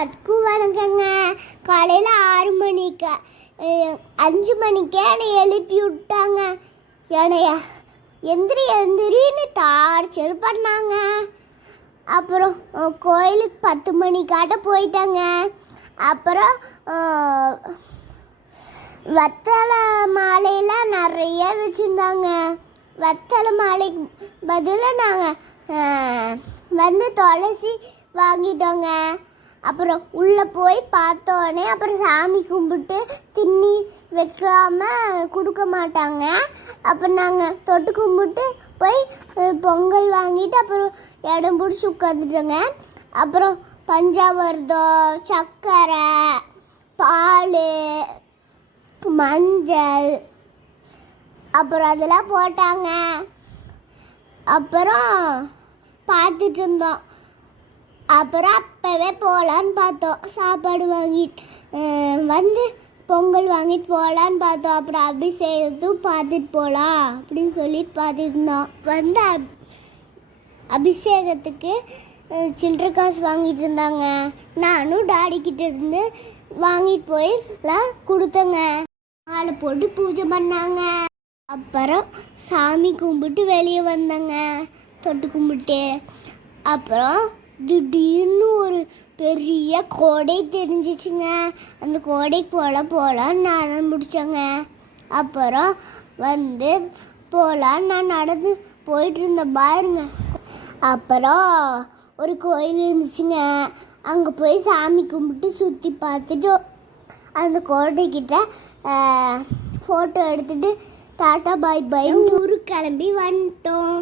எல்லாத்துக்கும் வணக்கங்க காலையில் ஆறு மணிக்கு அஞ்சு மணிக்கே என்னை எழுப்பி விட்டாங்க. என்னைய எந்திரி எந்திரின்னு டார்ச்சர் பண்ணாங்க. அப்புறம் கோயிலுக்கு பத்து மணிக்காட்ட போயிட்டாங்க. அப்புறம் வத்தலை மாலையெல்லாம் நிறைய வச்சுருந்தாங்க. வத்தலை மாலைக்கு பதிலாக நாங்கள் வந்து துளசி வாங்கிட்டோங்க. அப்புறம் உள்ளே போய் பார்த்தோன்னே அப்புறம் சாமி கும்பிட்டு திண்ணி வைக்காமல் கொடுக்க மாட்டாங்க. அப்புறம் நாங்கள் தொட்டு கும்பிட்டு போய் பொங்கல் வாங்கிட்டு அப்புறம் இடம் பிடிச்சி உட்காந்துட்டோங்க அப்புறம் பஞ்சாமிர்தம் சர்க்கரை பால் மஞ்சள் அப்புறம் அதெல்லாம் போட்டாங்க. அப்புறம் பார்த்துட்டு இருந்தோம். அப்புறம் அப்போவே போகலான்னு பார்த்தோம். சாப்பாடு வாங்கிட்டு வந்து பொங்கல் வாங்கிட்டு போகலான்னு பார்த்தோம். அப்புறம் அபிஷேகத்தும் பார்த்துட்டு போகலாம் அப்படின்னு சொல்லிட்டு பார்த்துட்டு இருந்தோம். வந்து அப்- அபிஷேகத்துக்கு சில்லற காசு வாங்கிட்டு இருந்தாங்க. நானும் டாடி இருந்து வாங்கிட்டு போய் எல்லாம் கொடுத்தேங்க. மாலை போட்டு பூஜை பண்ணாங்க. அப்புறம் சாமி கும்பிட்டு வெளியே வந்தேங்க. தொட்டு கும்பிட்டு. அப்புறம் திடீர்னு ஒரு பெரிய கோடை தெரிஞ்சிச்சுங்க. அந்த கோடை போல போகலான்னு நான் முடிச்சேங்க. அப்புறம் வந்து போகலான்னு நான் நடந்து போயிட்டு இருந்தேன் பாருங்க. அப்புறம் ஒரு கோயில் இருந்துச்சுங்க. அங்கே போய் சாமி கும்பிட்டு சுற்றி பார்த்துட்டு அந்த கோட்டைக்கிட்ட ஃபோட்டோ எடுத்துட்டு டாட்டா பாய் பாய் ஊருக்கு கிளம்பி வந்துட்டோம்.